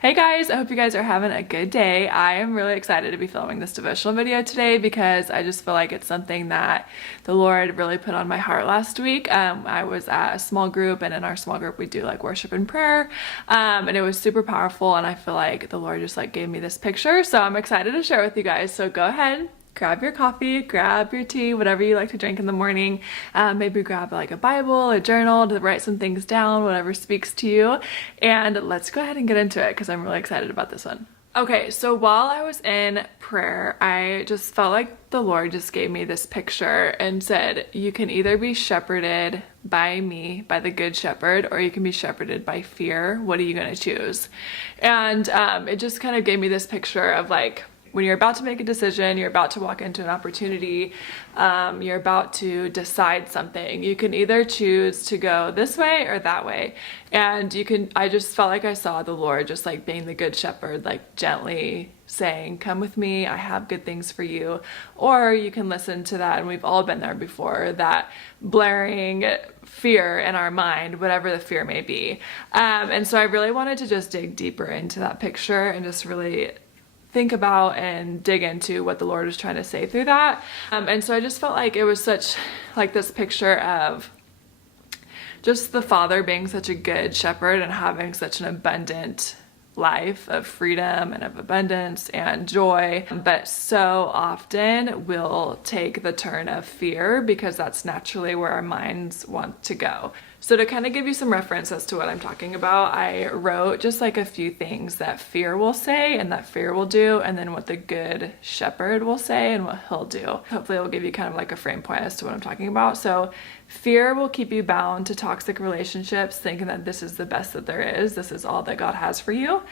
Hey guys, I hope you guys are having a good day. I am really excited to be filming this devotional video today because I just feel like it's something that the Lord really put on my heart last week. I was at a small group, and in our small group we do like worship and prayer, and it was super powerful, and I feel like the Lord just like gave me this picture, so I'm excited to share with you guys. So go ahead, grab your coffee, grab your tea, whatever you like to drink in the morning. Maybe grab like a Bible, a journal to write some things down, whatever speaks to you. And let's go ahead and get into it because I'm really excited about this one. Okay, so while I was in prayer, I just felt like the Lord just gave me this picture and said, you can either be shepherded by me, by the good shepherd, or you can be shepherded by fear. What are you going to choose? And it just kind of gave me this picture of like, when you're about to make a decision, you're about to walk into an opportunity, you're about to decide something, you can either choose to go this way or that way. And I just felt like I saw the Lord just like being the good shepherd, like gently saying, come with me, I have good things for you. Or you can listen to that, and we've all been there before, that blaring fear in our mind, whatever the fear may be. And so I really wanted to just dig deeper into that picture and just really think about and dig into what the Lord was trying to say through that. And so I just felt like it was such like this picture of just the Father being such a good shepherd and having such an abundant life of freedom and of abundance and joy, but so often we'll take the turn of fear because that's naturally where our minds want to go. So to kind of give you some reference as to what I'm talking about, I wrote just like a few things that fear will say and that fear will do, and then what the good shepherd will say and what he'll do. Hopefully it'll give you kind of like a frame point as to what I'm talking about. So fear will keep you bound to toxic relationships, thinking that this is the best that there is, this is all that God has for you.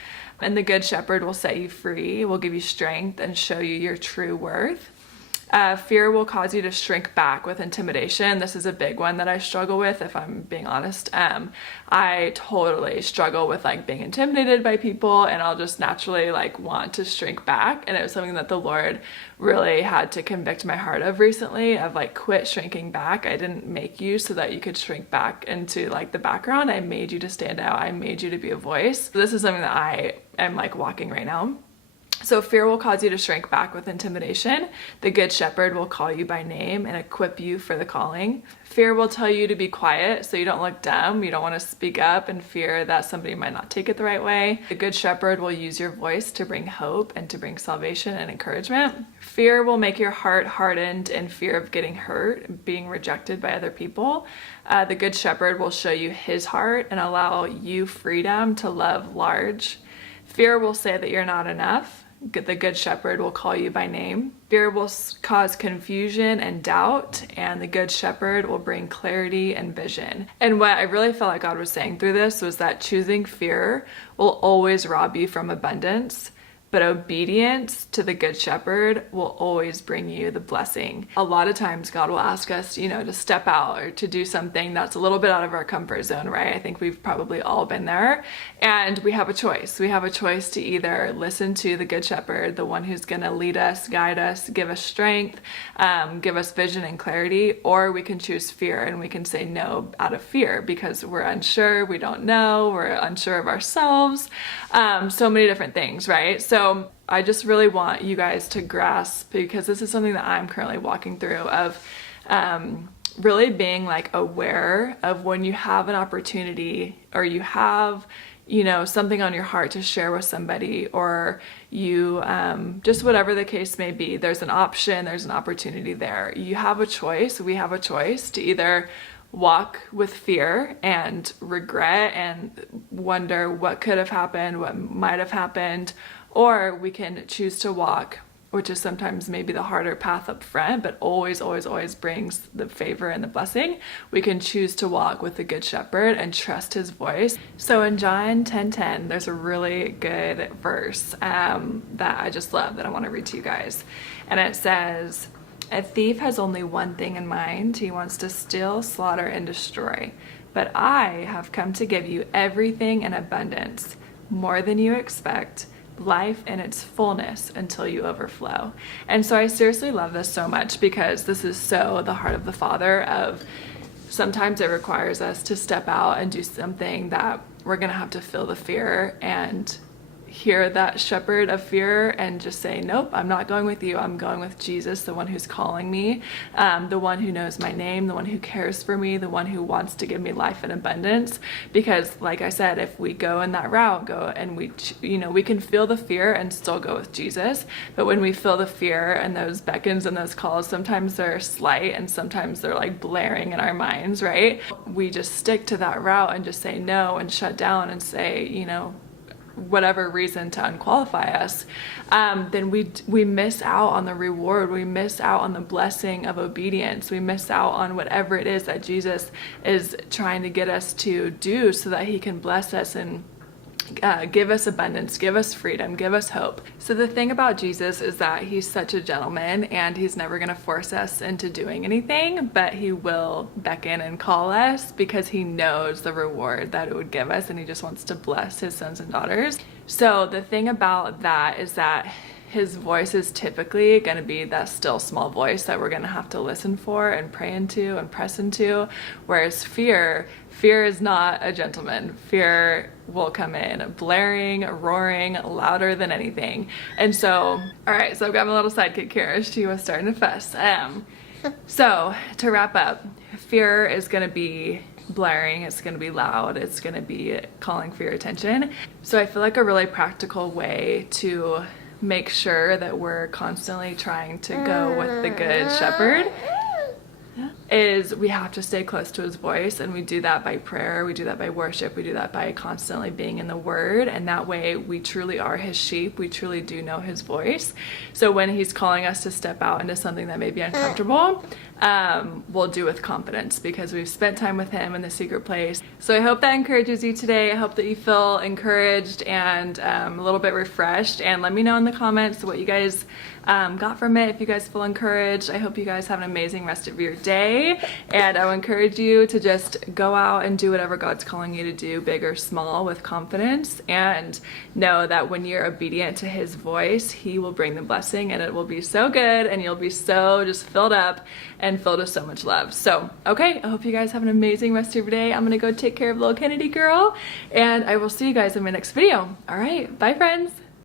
And the good shepherd will set you free, will give you strength and show you your true worth. Fear will cause you to shrink back with intimidation. This is a big one that I struggle with, if I'm being honest. I totally struggle with like being intimidated by people, and I'll just naturally like want to shrink back. And it was something that the Lord really had to convict my heart of recently, of like, quit shrinking back. I didn't make you so that you could shrink back into like the background. I made you to stand out. I made you to be a voice. So this is something that I am like walking right now. So fear will cause you to shrink back with intimidation. The good shepherd will call you by name and equip you for the calling. Fear will tell you to be quiet so you don't look dumb. You don't want to speak up and fear that somebody might not take it the right way. The good shepherd will use your voice to bring hope and to bring salvation and encouragement. Fear will make your heart hardened in fear of getting hurt, being rejected by other people. The good shepherd will show you his heart and allow you freedom to love large. Fear will say that you're not enough. The good shepherd will call you by name. Fear will cause confusion and doubt, and the good shepherd will bring clarity and vision. And what I really felt like God was saying through this was that choosing fear will always rob you from abundance, but obedience to the good shepherd will always bring you the blessing. A lot of times God will ask us, to step out or to do something that's a little bit out of our comfort zone, right? I think we've probably all been there. And we have a choice. We have a choice to either listen to the good shepherd, the one who's going to lead us, guide us, give us strength, give us vision and clarity, or we can choose fear and we can say no out of fear because we're unsure, we don't know, we're unsure of ourselves, so many different things, right? So I just really want you guys to grasp, because this is something that I'm currently walking through, of really being like aware of when you have an opportunity or you have something on your heart to share with somebody, or you just whatever the case may be, there's an option, there's an opportunity there. You have a choice. We have a choice to either walk with fear and regret and wonder what could have happened, what might have happened, or we can choose to walk, which is sometimes maybe the harder path up front, but always, always, always brings the favor and the blessing. We can choose to walk with the good shepherd and trust his voice. So in John 10:10, there's a really good verse that I just love that I want to read to you guys. And it says, "A thief has only one thing in mind. He wants to steal, slaughter, and destroy. But I have come to give you everything in abundance, more than you expect, life in its fullness until you overflow." And so I seriously love this so much, because this is so the heart of the Father. Of sometimes it requires us to step out and do something that we're gonna have to feel the fear and hear that shepherd of fear and just say, nope, I'm not going with you. I'm going with Jesus, the one who's calling me, the one who knows my name, the one who cares for me, the one who wants to give me life in abundance. Because like I said, if we go in that route, we can feel the fear and still go with Jesus. But when we feel the fear and those beckons and those calls, sometimes they're slight and sometimes they're like blaring in our minds, right? We just stick to that route and just say no and shut down and say, whatever reason to unqualify us, then we miss out on the reward. We miss out on the blessing of obedience. We miss out on whatever it is that Jesus is trying to get us to do so that he can bless us and give us abundance, give us freedom, give us hope. So the thing about Jesus is that he's such a gentleman and he's never going to force us into doing anything, but he will beckon and call us because he knows the reward that it would give us, and he just wants to bless his sons and daughters. So the thing about that is that his voice is typically going to be that still small voice that we're going to have to listen for and pray into and press into, whereas fear is not a gentleman. Fear will come in blaring, roaring, louder than anything. And so, all right, so I've got my little sidekick here. She was starting to fuss. So to wrap up, fear is going to be blaring, it's going to be loud, it's going to be calling for your attention. So I feel like a really practical way to make sure that we're constantly trying to go with the good shepherd is we have to stay close to his voice, and we do that by prayer, we do that by worship, we do that by constantly being in the word, and that way we truly are his sheep, we truly do know his voice. So when he's calling us to step out into something that may be uncomfortable, we'll do with confidence because we've spent time with him in the secret place. So I hope that encourages you today. I hope that you feel encouraged and a little bit refreshed, and let me know in the comments what you guys got from it. If you guys feel encouraged, I hope you guys have an amazing rest of your day, and I will encourage you to just go out and do whatever God's calling you to do, big or small, with confidence, and know that when you're obedient to his voice, he will bring the blessing, and it will be so good, and you'll be so just filled up and filled with so much love. So okay, I hope you guys have an amazing rest of your day. I'm gonna go take care of little Kennedy girl, and I will see you guys in my next video. All right, bye friends.